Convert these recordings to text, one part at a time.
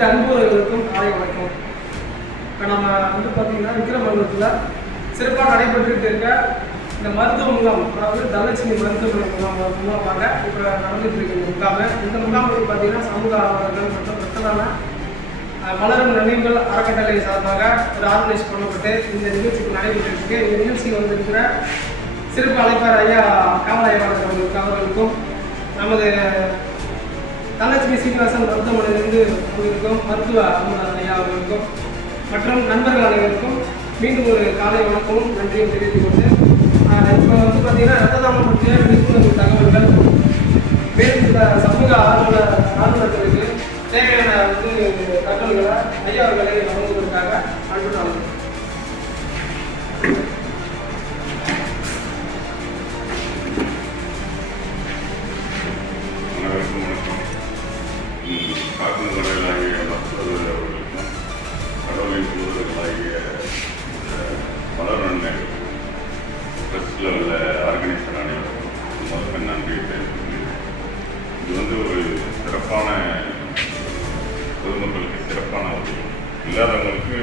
அனைத்து அன்புகளுக்கும் காலை வணக்கம். இப்போ நம்ம வந்து பார்த்தீங்கன்னா விக்கிரமங்கலத்தில் சிறப்பாக நடைபெற்றுட்டு இருக்க இந்த மருத்துவ முகாம், அதாவது தனலட்சுமி மருத்துவ முகாமாக இப்போ நடந்துட்டு இருக்கு இந்த முகாம். இந்த முகாமுக்கு பார்த்தீங்கன்னா சமூக ஆர்வலர்கள் மற்றும் ரத்ததான மலரும் நினைவுகள் அறக்கட்டளை சார்பாக ஒரு ஆர்கனைஸ் பண்ணப்பட்டு இந்த நிகழ்ச்சிக்கு நடைபெற்று இருக்கு. இந்த நிகழ்ச்சி வந்திருக்கிற சிறப்பு அழைப்பாளர் ஐயா காவலாய்வாளர் அவர்களுக்கும் நமது தனலட்சுமி சீனிவாசன் மருத்துவமனையிலிருந்து வந்திருக்கும் மருத்துவ அலுவலர் ஐயா அவர்களுக்கும் மற்றும் நண்பர்கள் அனைவருக்கும் மீண்டும் ஒரு காலை வணக்கமும் நன்றியும் தெரிவித்துக் கொண்டு இப்போ வந்து பார்த்தீங்கன்னா ரத்த தானம் பற்றிய விழிப்புணர்வு தகவல்கள் மேலும் இந்த சமூக ஆர்வலர்களுக்கு தேவையான வந்து தகவல்களை ஐயா அவர்களை வழங்குவதற்காக அன்பு நாள். காரணங்களாகிய மருத்துவர் அவர்களுக்கும் கடவுளின் தூதர்களாகிய மலர் நன்மைகள் ட்ரஸ்ட் லெவலில் ஆர்கனைசர் அனைவருக்கும் முதல்ல நன்றி தெரிவித்துள்ளேன். இது வந்து ஒரு சிறப்பான பொதுமக்களுக்கு சிறப்பான உதவி. இல்லாதவங்களுக்கு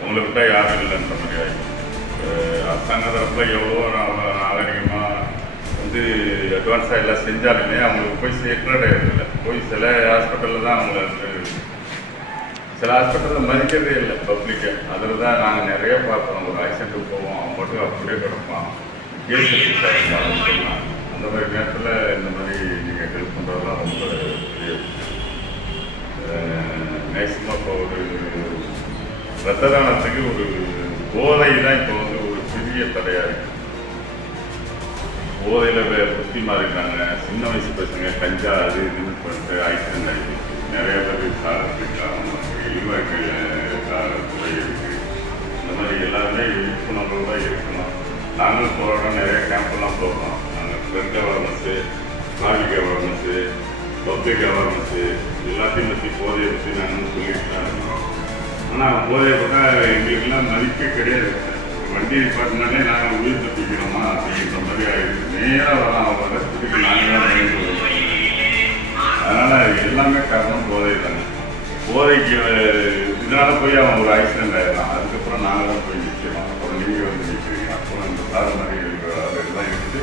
அவங்களை விட்டால் யாரும் இல்லைன்ற மாதிரி ஆகிடும். அரசாங்க தரப்பில் எவ்வளோ நாகரிகமாக வந்து அட்வான்ஸாக எல்லாம் செஞ்சாலுமே அவங்களுக்கு போய் சேர்க்கிறதில்லை. போய் சில ஹாஸ்பிட்டலில் தான் அவங்கள வந்து சில ஹாஸ்பிட்டலில் மதிக்கிறதே இல்லை பப்ளிக்கை. அதில் தான் நாங்கள் நிறைய பார்ப்போம். ஒரு ஆக்சிடென்ட்டுக்கு போவோம், அவங்க மட்டும் அப்படியே கிடப்பான், கேஸ் சொல்லலாம். அந்த மாதிரி நேரத்தில் இந்த மாதிரி நீங்கள் ஹெல்ப் பண்ணுறதுலாம் ரொம்ப பெரிய மேக்சிமம். இப்போ ஒரு ரத்த தானத்துக்கு ஒரு போதை தான் இப்போ வந்து ஒரு பெரிய தடையாக இருக்குது. போதையில் புத்தி மாறிட்டாங்க. சின்ன வயசு பசங்க கஞ்சா அது இதுன்னு சொல்லிட்டு ஆக்சிடென்ட் ஆகிடுச்சு. நிறைய பேர் சாகிறதுக்காக இழுவாய்கள் துறை இருக்குது. இந்த மாதிரி எல்லாருமே விழிப்புணர்வோட இருக்கணும். நாங்களும் போகிறோம், நிறைய கேம்ப்லாம் போகிறோம். நாங்கள் friend awareness, traffic awareness, public awareness எல்லாத்தையும் பற்றி போதையை பற்றி நாங்கள் சொல்லிட்டு தான் இருக்கோம். ஆனால் போதையை பார்த்தா எங்களுக்கெல்லாம் மதிப்பே கிடையாது. வண்டி நிப்பாட்டினாலே நாங்கள் உயிர் தப்பிக்கிறோமா அப்படிங்கிற மாதிரி ஆகிடுச்சு. நேராக வரலாம், அவங்க கஷ்டத்துக்கு நாங்கள் தான் பயந்து வருவோம். அதனால் எல்லாமே காரணம் போதை தானே. போதைக்கு இதனால் போய் அவன் ஒரு ஆக்சிடென்ட் ஆகிடலாம். அதுக்கப்புறம் நாங்கள் தான் போய் நிற்கிறோம். அப்புறம் நீங்கள் வந்து நிற்கிறீங்க. அப்புறம் இந்த சார் மாதிரி அதெல்லாம் இருக்குது.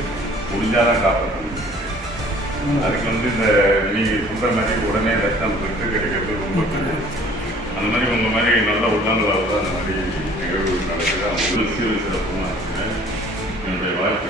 முடிஞ்சால் தான் காப்பாற்ற முடியும். அதுக்கு வந்து இந்த நீங்கள் சொல்கிற மாதிரி உடனே ரத்தம் பெற்று கிடைக்கிறது ரொம்ப பெரிய. அந்த மாதிரி உங்கள் மாதிரி நல்ல உள்ளாங்களாக தான் அந்த மாதிரி நிகழ்வு நடக்குது. அவங்க சிறப்புமாக இருக்குது. என்னுடைய வாழ்க்கை